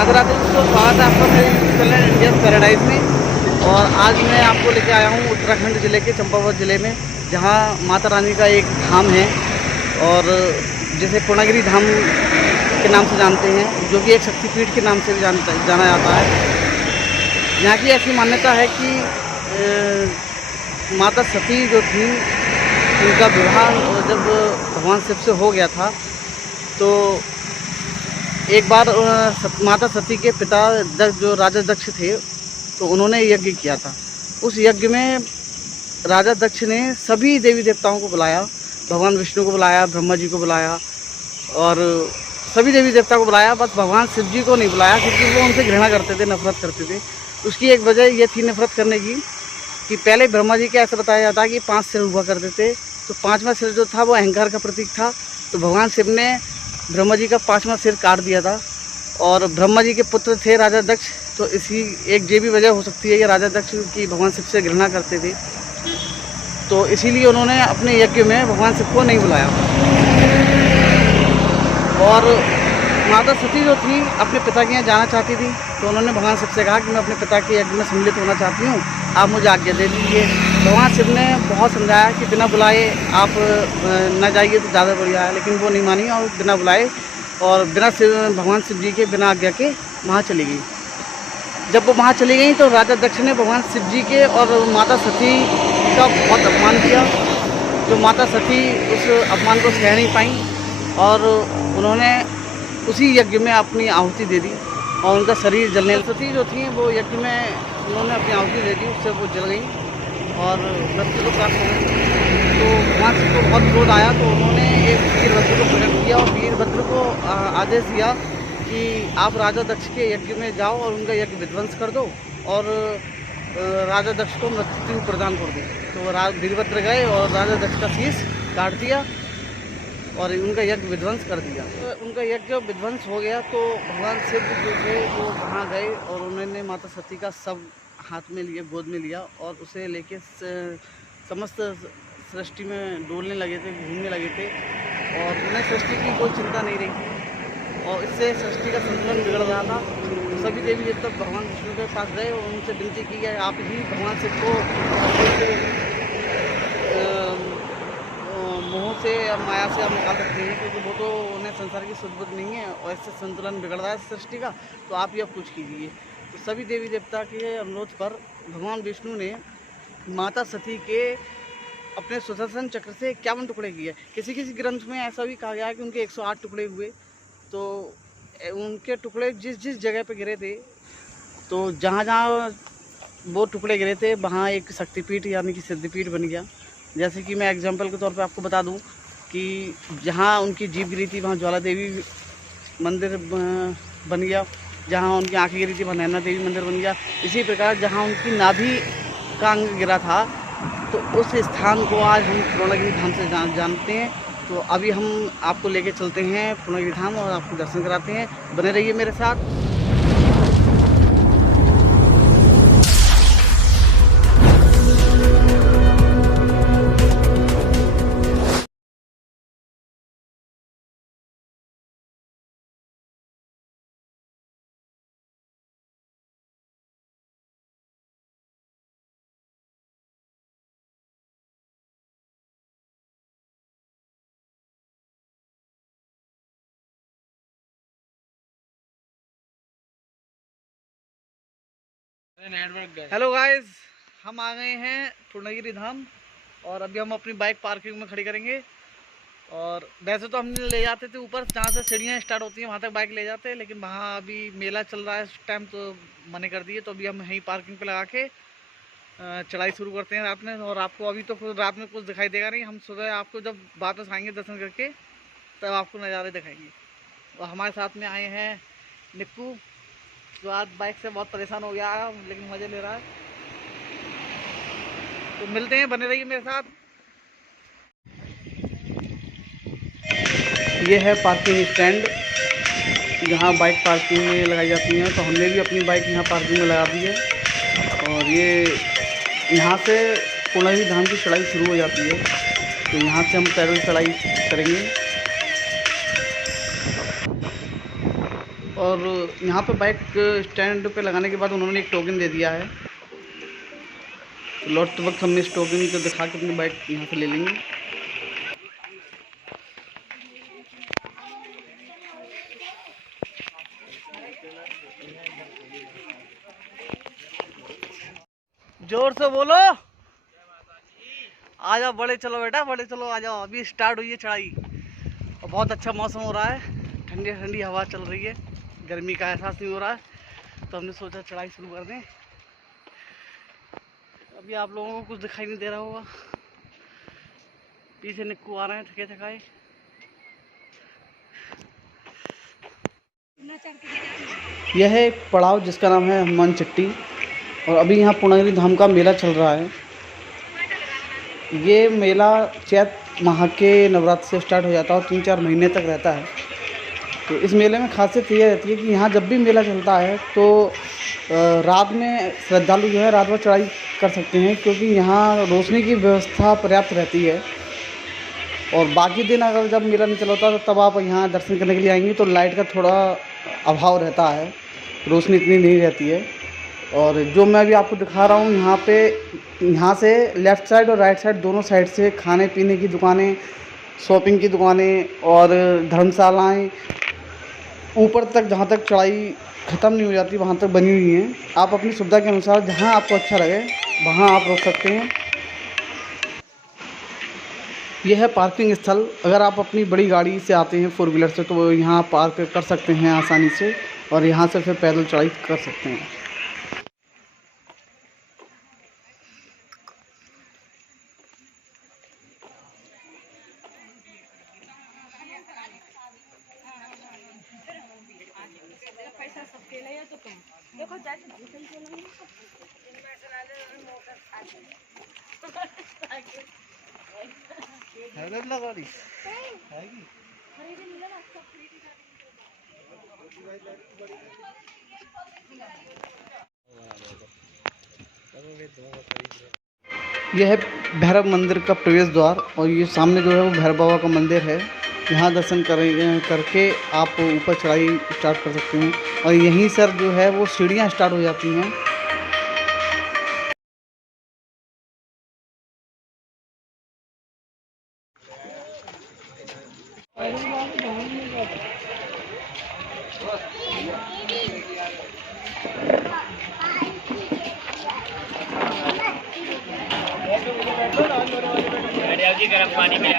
राधे राधे दोस्तों, स्वागत है आपका मेरे यूट्यूब चैनल इंडियन पैराडाइज में। और आज मैं आपको लेके आया हूँ उत्तराखंड ज़िले के चंपावत ज़िले में, जहाँ माता रानी का एक धाम है और जिसे पूर्णागिरि धाम के नाम से जानते हैं, जो कि एक शक्तिपीठ के नाम से भी जाना जाता है। यहाँ की ऐसी मान्यता है कि माता सती जो थी, उनका विवाह जब भगवान शिव से हो गया था, तो एक बार माता सती के पिता जो राजा दक्ष थे, तो उन्होंने यज्ञ किया था। उस यज्ञ में राजा दक्ष ने सभी देवी देवताओं को बुलाया, भगवान विष्णु को बुलाया, ब्रह्मा जी को बुलाया और सभी देवी देवताओं को बुलाया, बस भगवान शिव जी को नहीं बुलाया, क्योंकि वो उनसे घृणा करते थे, नफरत करते थे। उसकी एक वजह ये थी नफरत करने की कि पहले ब्रह्मा जी के ऐसा बताया जाता है कि 5 सिर हुआ करते थे, तो 5वां सिर जो था वो अहंकार का प्रतीक था। तो भगवान शिव ने ब्रह्मा जी का 5वां सिर काट दिया था। और ब्रह्मा जी के पुत्र थे राजा दक्ष, तो इसी एक ये भी वजह हो सकती है कि राजा दक्ष की भगवान शिव से घृणा करते थे, तो इसीलिए उन्होंने अपने यज्ञ में भगवान शिव को नहीं बुलाया। और माता सती जो थी अपने पिता के यहाँ जाना चाहती थी, तो उन्होंने भगवान शिव से कहा कि मैं अपने पिता के यज्ञ में सम्मिलित होना चाहती हूँ, आप मुझे आज्ञा दे दीजिए। भगवान शिव ने बहुत समझाया कि बिना बुलाए आप न जाइए तो ज़्यादा बढ़िया है, लेकिन वो नहीं मानी और बिना बुलाए और भगवान शिव जी के बिना आज्ञा के वहाँ चली गई। जब वो वहाँ चली गई तो राजा दक्ष ने भगवान शिव जी के और माता सती का बहुत अपमान किया। जो माता सती उस अपमान को सह नहीं पाई और उन्होंने उसी यज्ञ में अपनी आहुति दे दी और उनका शरीर जलने। सती जो थी वो यज्ञ में उन्होंने अपनी आहुति दे दी, उससे वो जल गई और मृत्यु को प्राप्त हो गई। तो भगवान शिव को बहुत क्रोध आया, तो उन्होंने एक वीरभद्र को प्रकट किया और वीरभद्र को आदेश दिया कि आप राजा दक्ष के यज्ञ में जाओ और उनका यज्ञ विध्वंस कर दो और राजा दक्ष को मृत्यु प्रदान कर दो। तो वीरभद्र गए और राजा दक्ष का शीश काट दिया और उनका यज्ञ विध्वंस कर दिया। तो उनका यज्ञ विध्वंस हो गया, तो भगवान शिव जो थे वो वहाँ गए और उन्होंने माता सती का सब हाथ में लिए, गोद में लिया और उसे लेके समस्त सृष्टि में डोलने लगे थे, घूमने लगे थे और उन्हें सृष्टि की कोई चिंता नहीं रही थी और इससे सृष्टि का संतुलन बिगड़ रहा था। तो सभी देवी देवता भगवान विष्णु के पास गए और उनसे विनती की है, आप ही भगवान शिव को मोह से या माया से आप निकाल सकते हैं, क्योंकि वो तो उन्हें संसार की सुध बुध नहीं है और इससे संतुलन बिगड़ रहा है सृष्टि का, तो आप ही अब कुछ कीजिए। तो सभी देवी देवता के अनुरोध पर भगवान विष्णु ने माता सती के अपने सुदर्शन चक्र से 51 टुकड़े किए। किसी किसी ग्रंथ में ऐसा भी कहा गया है कि उनके 108 टुकड़े हुए। तो उनके टुकड़े जिस जिस जगह पे गिरे थे, तो जहाँ जहाँ वो टुकड़े गिरे थे वहाँ एक शक्तिपीठ यानी कि सिद्धिपीठ बन गया। जैसे कि मैं एग्जांपल के तौर पे आपको बता दूं कि जहाँ उनकी जीभ गिरी थी वहाँ ज्वाला देवी मंदिर बन गया, जहाँ उनकी आँखें गिरी थी वहाँ नैना देवी मंदिर बन गया। इसी प्रकार जहाँ उनकी नाभि का अंग गिरा था, तो उस स्थान को आज हम पूर्णागिरि धाम से जानते हैं। तो अभी हम आपको लेके चलते हैं पूर्णागिरि धाम और आपको दर्शन कराते हैं। बने रहिए मेरे साथ। हेलो गाइस, हम आ गए हैं पूर्णागिरि धाम और अभी हम अपनी बाइक पार्किंग में खड़ी करेंगे। और वैसे तो हम ले जाते थे ऊपर, जहाँ से सीढ़ियाँ स्टार्ट होती हैं वहाँ तक बाइक ले जाते हैं, लेकिन वहाँ अभी मेला चल रहा है इस टाइम, तो मने कर दिए। तो अभी हम यहीं पार्किंग पे लगा के चढ़ाई शुरू करते हैं रात में। और आपको अभी तो रात में कुछ दिखाई देगा नहीं, हम सुबह आपको जब वापस आएंगे दर्शन करके तब आपको नज़ारे दिखाएंगे। और हमारे साथ में आए हैं निक्कू, जो आज बाइक से बहुत परेशान हो गया है लेकिन मज़े ले रहा है। तो मिलते हैं, बने रहिए मेरे साथ। ये है पार्किंग स्टैंड, जहाँ बाइक पार्किंग में लगाई जाती हैं। तो हमने भी अपनी बाइक यहाँ पार्किंग में लगा दी है और ये यहाँ से पूर्णागिरि धाम की चढ़ाई शुरू हो जाती है। तो यहाँ से हम पैदल चढ़ाई करेंगे और यहाँ पे बाइक स्टैंड पे लगाने के बाद उन्होंने एक टोकन दे दिया है। तो लौटते वक्त हम इस टोकन को दिखा के अपनी बाइक यहाँ से ले लेंगे। जोर से बोलो, आ जाओ बड़े, चलो बेटा बड़े चलो, आ जाओ। अभी स्टार्ट हुई है चढ़ाई और बहुत अच्छा मौसम हो रहा है, ठंडी ठंडी हवा चल रही है, गर्मी का एहसास नहीं हो रहा है। तो हमने सोचा चढ़ाई शुरू कर दें। अभी आप लोगों को कुछ दिखाई नहीं दे रहा होगा, पीछे निक्कू आ रहे हैं थके थकाए। यह है एक पड़ाव जिसका नाम है हनुमान चट्टी, और अभी यहाँ पूर्णागिरि धाम का मेला चल रहा है। ये मेला चैत माह के नवरात्र से स्टार्ट हो जाता है और 3-4 महीने तक रहता है। तो इस मेले में खासियत ये रहती है कि यहाँ जब भी मेला चलता है तो रात में श्रद्धालु जो है रात भर चढ़ाई कर सकते हैं, क्योंकि यहाँ रोशनी की व्यवस्था पर्याप्त रहती है। और बाकी दिन अगर जब मेला नहीं चलता तो तब आप यहाँ दर्शन करने के लिए आएंगे तो लाइट का थोड़ा अभाव रहता है, रोशनी इतनी नहीं रहती है। और जो मैं अभी आपको दिखा रहा हूँ यहाँ पे, यहाँ से लेफ़्ट साइड और राइट साइड दोनों साइड से खाने पीने की दुकानें, शॉपिंग की दुकानें और धर्मशालाएँ ऊपर तक, जहाँ तक चढ़ाई ख़त्म नहीं हो जाती वहाँ तक बनी हुई हैं। आप अपनी सुविधा के अनुसार जहाँ आपको अच्छा लगे वहाँ आप रुक सकते हैं। यह है पार्किंग स्थल। अगर आप अपनी बड़ी गाड़ी से आते हैं 4 व्हीलर से तो यहाँ पार्क कर सकते हैं आसानी से, और यहाँ से फिर पैदल चढ़ाई कर सकते हैं। यह है भैरव मंदिर का प्रवेश द्वार, और ये सामने जो है वो भैरव बाबा का मंदिर है। यहाँ दर्शन करके आप ऊपर चढ़ाई स्टार्ट कर सकते हैं, और यहीं सर जो है वो सीढ़ियाँ स्टार्ट हो जाती हैं। गरम पानी में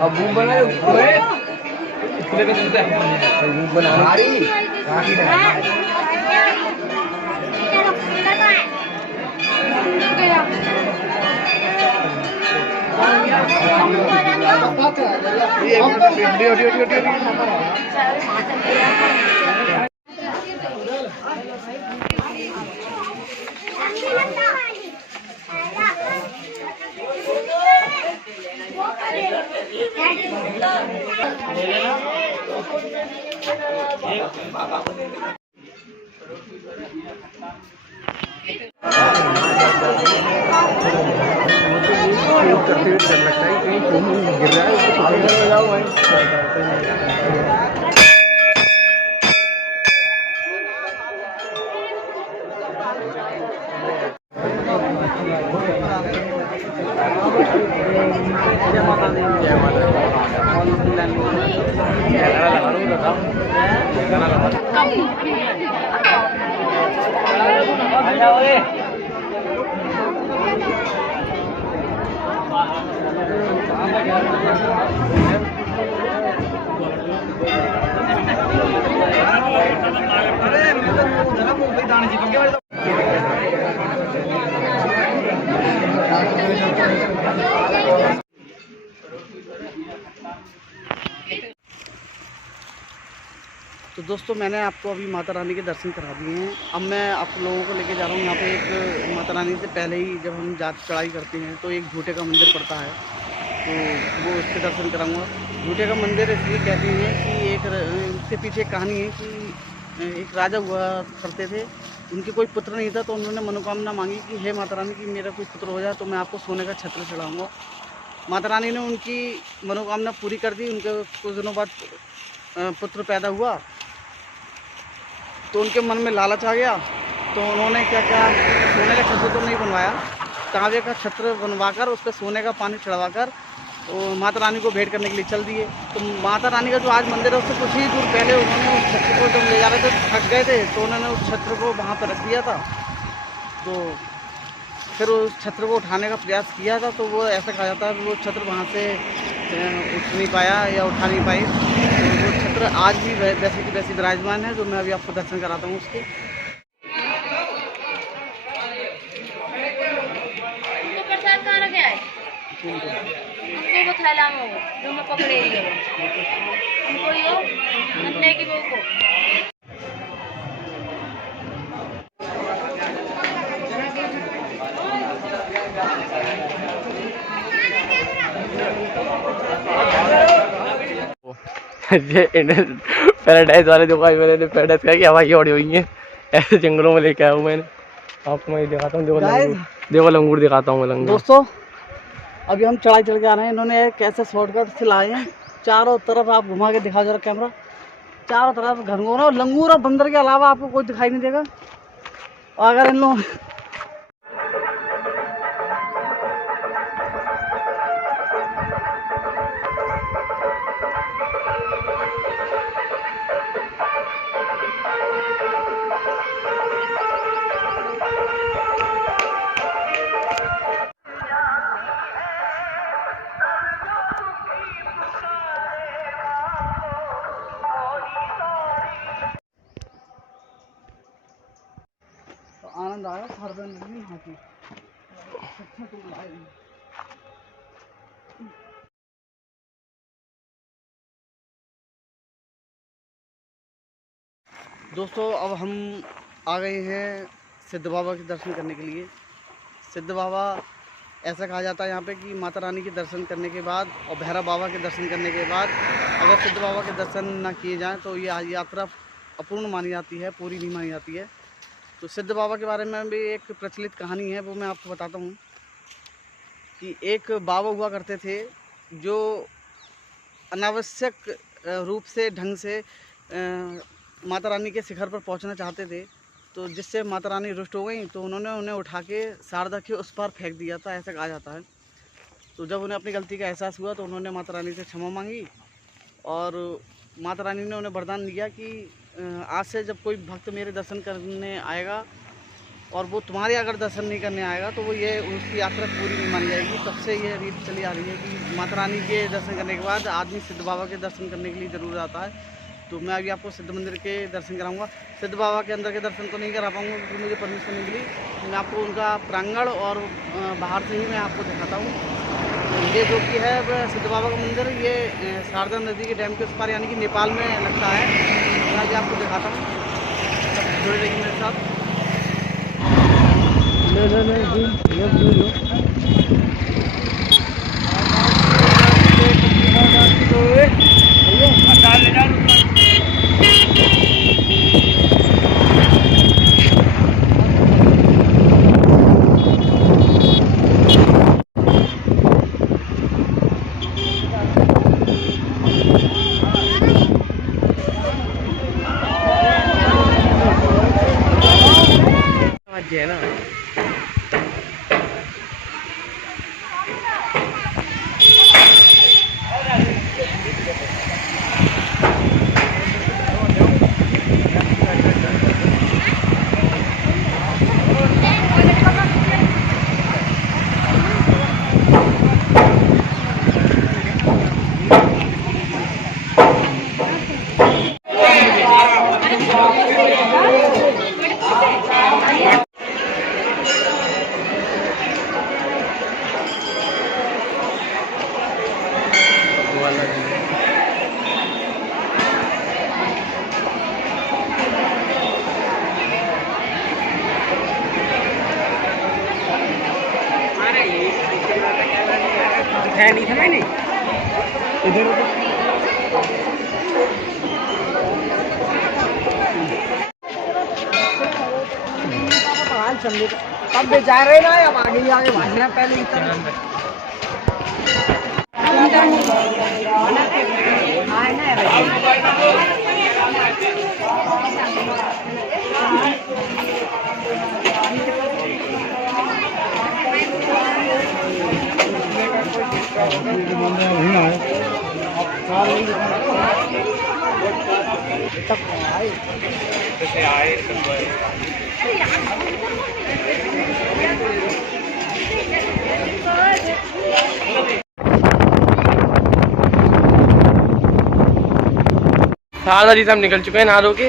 अब बूम बना करते हुए डर लगता है कहीं फोन गिर रहा है, उसको आगे लगाओ भाई। तो दोस्तों मैंने आपको अभी माता रानी के दर्शन करा दिए हैं। अब मैं आप लोगों को लेके जा रहा हूँ यहाँ पे एक माता रानी से पहले ही जब हम चढ़ाई करते हैं तो एक झूठे का मंदिर पड़ता है, तो वो उसके दर्शन कराऊंगा। झूठे का मंदिर इसलिए कहते हैं कि एक इसके पीछे एक कहानी है कि एक राजा हुआ करते थे, उनके कोई पुत्र नहीं था, तो उन्होंने मनोकामना मांगी कि हे माता रानी कि मेरा कोई पुत्र हो जाए तो मैं आपको सोने का छत्र चढ़ाऊँगा। माता रानी ने उनकी मनोकामना पूरी कर दी। उनके कुछ दिनों बाद पुत्र पैदा हुआ तो उनके मन में लालच आ गया, तो उन्होंने क्या क्या सोने का छत्र तो नहीं बनवाया, तांबे का छत्र बनवाकर उस पर सोने का पानी चढ़वाकर तो माता रानी को भेंट करने के लिए चल दिए। तो माता रानी का जो आज मंदिर है उससे कुछ ही दूर पहले उन्होंने उस छत्र को जब ले जा रहे थे थक गए थे, तो उन्होंने उस छत्र को वहाँ पर रख दिया था। तो फिर उस छत्र को उठाने का प्रयास किया था, तो वो ऐसा कहा जाता है कि वो छत्र वहाँ से उठ नहीं पाया या उठा नहीं पाई। तो वो छत्र आज भी वैसे की वैसी विराजमान है, जो मैं अभी आपको दर्शन कराता हूँ उसके। प्रसाद कहाँ रखे है? हमको वो थैला में हो जो मैं पकड़े ही है हमको यो नन्हे की बहू को। ये इंडियन पैराडाइज वाले दुकान मैंने पैराडाइज का क्या हवाई उड़ी हुई है, ऐसे जंगलों में लेके आया हूँ मैंने। आपको मैं दिखाता हूँ, देखो लंगूर दिखाता हूँ मैं लंगूर। दोस्तों अभी हम चढ़ाई चढ़ के आ रहे हैं, इन्होंने कैसे शॉर्टकट से लाए हैं। चारों तरफ आप घुमा के दिखा जरा कैमरा, चारों तरफ घनघोर और लंगूर और बंदर के अलावा आपको कोई दिखाई नहीं देगा। और अगर इन लोग आनंद आया शारदा नदी में हाथी अच्छा तो लाए। दोस्तों अब हम आ गए हैं सिद्ध बाबा के दर्शन करने के लिए। सिद्ध बाबा ऐसा कहा जाता है यहाँ पे कि माता रानी के दर्शन करने के बाद और भैरव बाबा के दर्शन करने के बाद अगर सिद्ध बाबा के दर्शन ना किए जाएँ तो ये यात्रा अपूर्ण मानी जाती है, पूरी नहीं मानी जाती है। तो सिद्ध बाबा के बारे में भी एक प्रचलित कहानी है, वो मैं आपको बताता हूँ कि एक बाबा हुआ करते थे जो अनावश्यक रूप से ढंग से माता रानी के शिखर पर पहुँचना चाहते थे, तो जिससे माता रानी रुष्ट हो गई, तो उन्होंने उन्हें उठा के शारदा के उस पार फेंक दिया था, ऐसा कहा जाता है। तो जब उन्हें अपनी गलती का एहसास हुआ तो उन्होंने माता रानी से क्षमा मांगी और माता रानी ने उन्हें वरदान दिया कि आज से जब कोई भक्त मेरे दर्शन करने आएगा और वो तुम्हारे अगर दर्शन नहीं करने आएगा तो वो ये उसकी यात्रा पूरी नहीं मानी जाएगी। तब से ये रीत चली आ रही है कि माता रानी के दर्शन करने के बाद आदमी सिद्ध बाबा के दर्शन करने के लिए ज़रूर आता है। तो मैं अभी आपको सिद्ध मंदिर के दर्शन कराऊंगा। सिद्ध बाबा के अंदर के दर्शन तो नहीं करा पाऊँगा क्योंकि मुझे परमिशन नहीं मिली। मैं आपको उनका प्रांगण और बाहर से ही मैं आपको दिखाता हूँ। ये जो कि है सिद्ध बाबा का मंदिर, ये शारदा नदी के डैम के उस पार यानी कि नेपाल में लगता है। मैं अभी आपको दिखाता हूँ, जुड़े रहिए मेरे साथ। है ना माता जी। है नहीं समझ नहीं इधर तब बेचार रहे ना अब आगे आगे भागना पहले सारा जी सब निकल चुके हैं नहा धो के,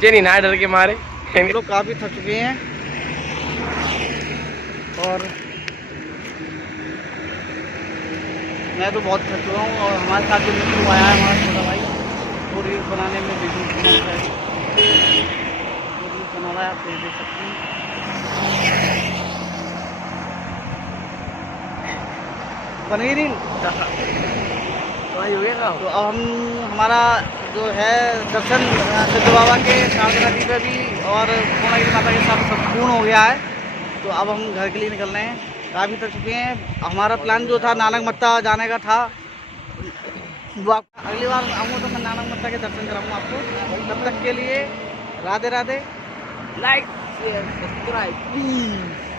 जे नहीं नहा डर के मारे। हम लोग काफ़ी थक चुके हैं और मैं तो बहुत थक चुका हूँ। और हमारे साथ जो मित्र आया है हमारा छोटा भाई, वो रील्स बनाने में बिजी है, रील्स बना रहा है, आप ये देख सकते हैं। बन गई रील तो अब हम हमारा जो है दर्शन सिद्ध बाबा के शारदा नदी पे भी और पूर्णगिरी माता के साथ संपूर्ण हो गया है। तो अब हम घर के लिए निकल रहे हैं, काफ़ी थक चुके हैं। हमारा प्लान जो था नानक मत्ता जाने का था, वो आप अगली बार आऊँगा तो मैं नानक मत्ता के दर्शन कराऊँगा आपको। तब तक के लिए Radhe Radhe, like share subscribe please.